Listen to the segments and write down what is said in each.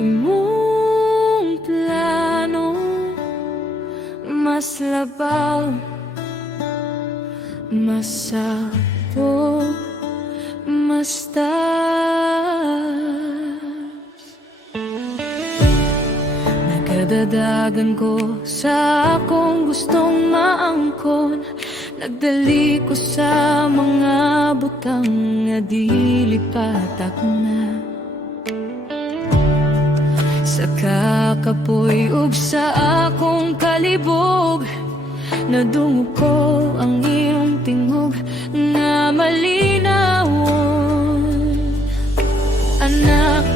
Imong plano mas labaw, mas sapo, mas taas. Nagkadadagan ko sa akong gustong maangkon, nagdali ko sa mga butang nga dili patak na. Sa kakapoy ug sa akong kalibog, nadungog ko ang iyong tingog nga malinawon. Anak,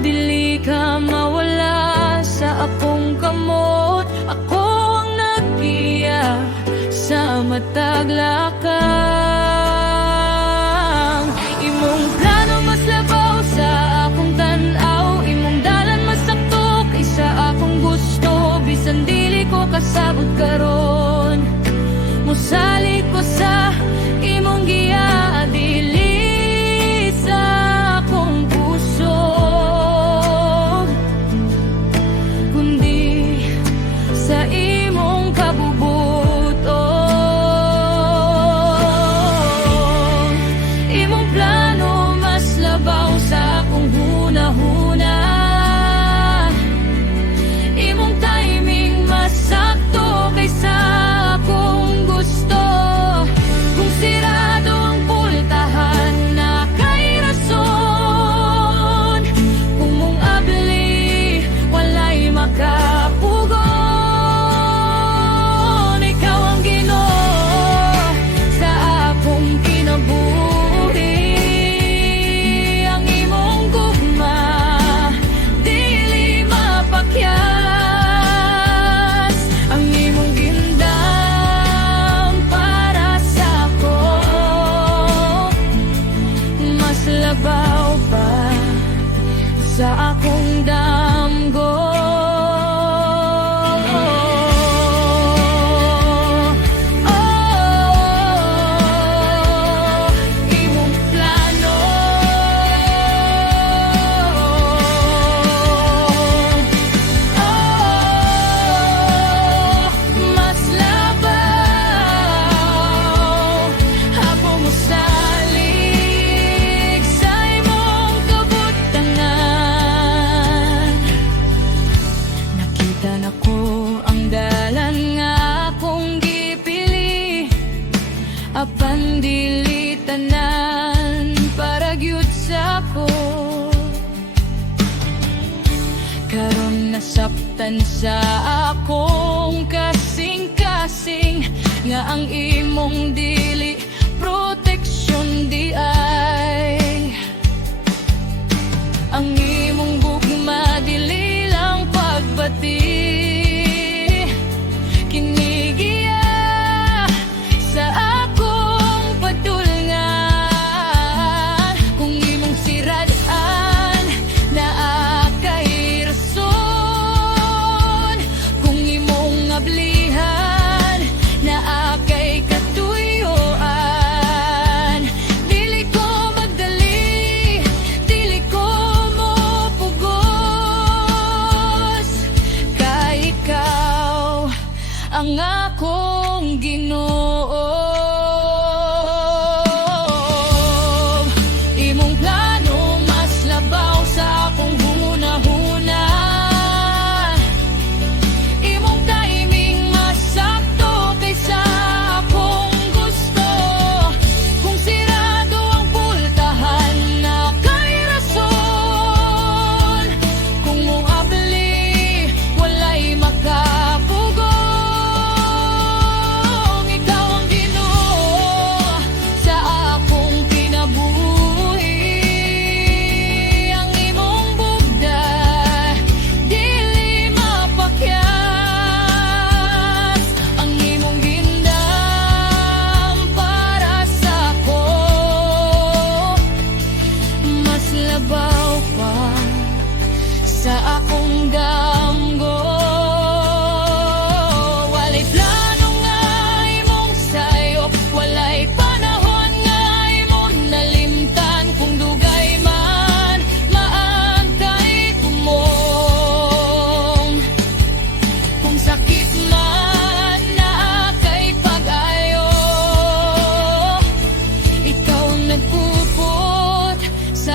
dili ka mawala sa akong kamot. Ako ang naggiya sa matag lakang. Imong plano mas labaw sa akong tan-aw, imong dalan mas sakto kaysa akong gusto. Bisan dili ko kasabot karon, musali ko sa imong giya, dili sa akong puso, kundi sa imong kabubuton. Imong plano mas labaw sa akong hunahuna, imong timing mas sakto kaysa akong gusto. Kung sirado ang pultahan na kay rason, kung mong abli walay makapugon. Ikaw ang Ginoo sa akong kinabuhi, ang imong gugma dili mapakyas, ang imong gindang para sa ako mas labaw pa sa akong damgo. Imong plano mas labaw. Ako mosalig sa imong kabutangan. Nakita na ko ang dalan nga akong gipili, apan dili tanan para gyud sa ko. Karon nasabtan sa akong kasing-kasing nga ang imong dili proteksyon di ay. Ang imong gugma dili lang pagbati, kinigiya sa akong padulngan. Kung imong sirad-an naa kay rason, kung imong ablihan naa kay katuyuan, dili ko magdali, dili ko mopugos, kay ikaw ang akong Ginoo. Imong plano mas labaw sa akong hunahuna, imong timing mas sakto kaysa akong gusto. Kung sirado ang pultahan na kay rason, kung mong abli walay makapugong. Ikaw ang Ginoo sa akong kinabuhi, ang imong bugda dili mapakyas, ang imong gindam para sa ako mas labaw pa sa akong damgo. Walay plano nga imong sayop, walay panahon nga imong nalimtan. Kung dugay man maantay, kung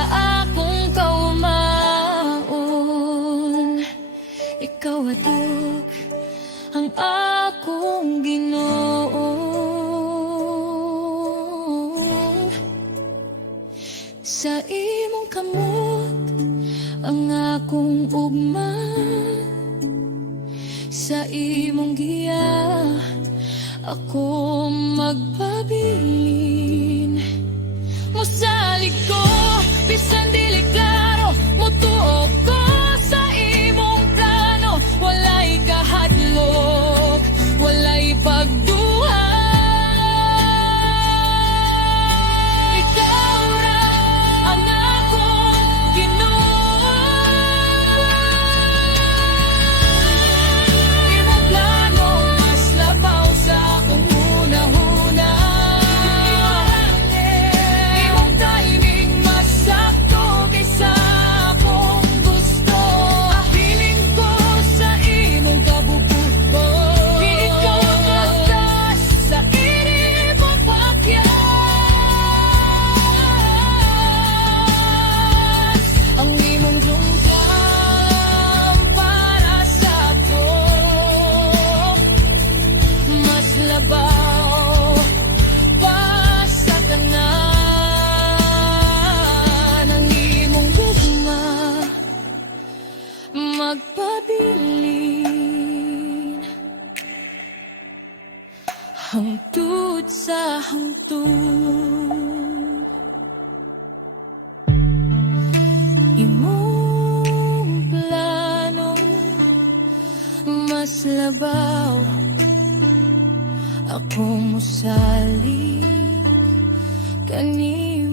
akong kaumaon. Ikaw aduk ang akong Ginoo. Sa imong kamot ang akong ugma, sa imong giya ako magpabilin. Musalig ko, bisan dili klaro, mutuo ko sa imong plano. Walay kahadlok, walay pagduha. Ikaw ra ang akong Ginoo. Imong plano mas labaw sa akong hunahuna. Imong timing mas sakto kaysa akong gusto. Piling ko sa imong kabubuton. Ikaw ang lakas sa imong pakyas. Ang imong lungkam para sa ato mas labaw pa sa tanan. Ang imong gugma magpabilin hangtod sa hangtod. Imong plano mas labaw, ako mosalig kanimo.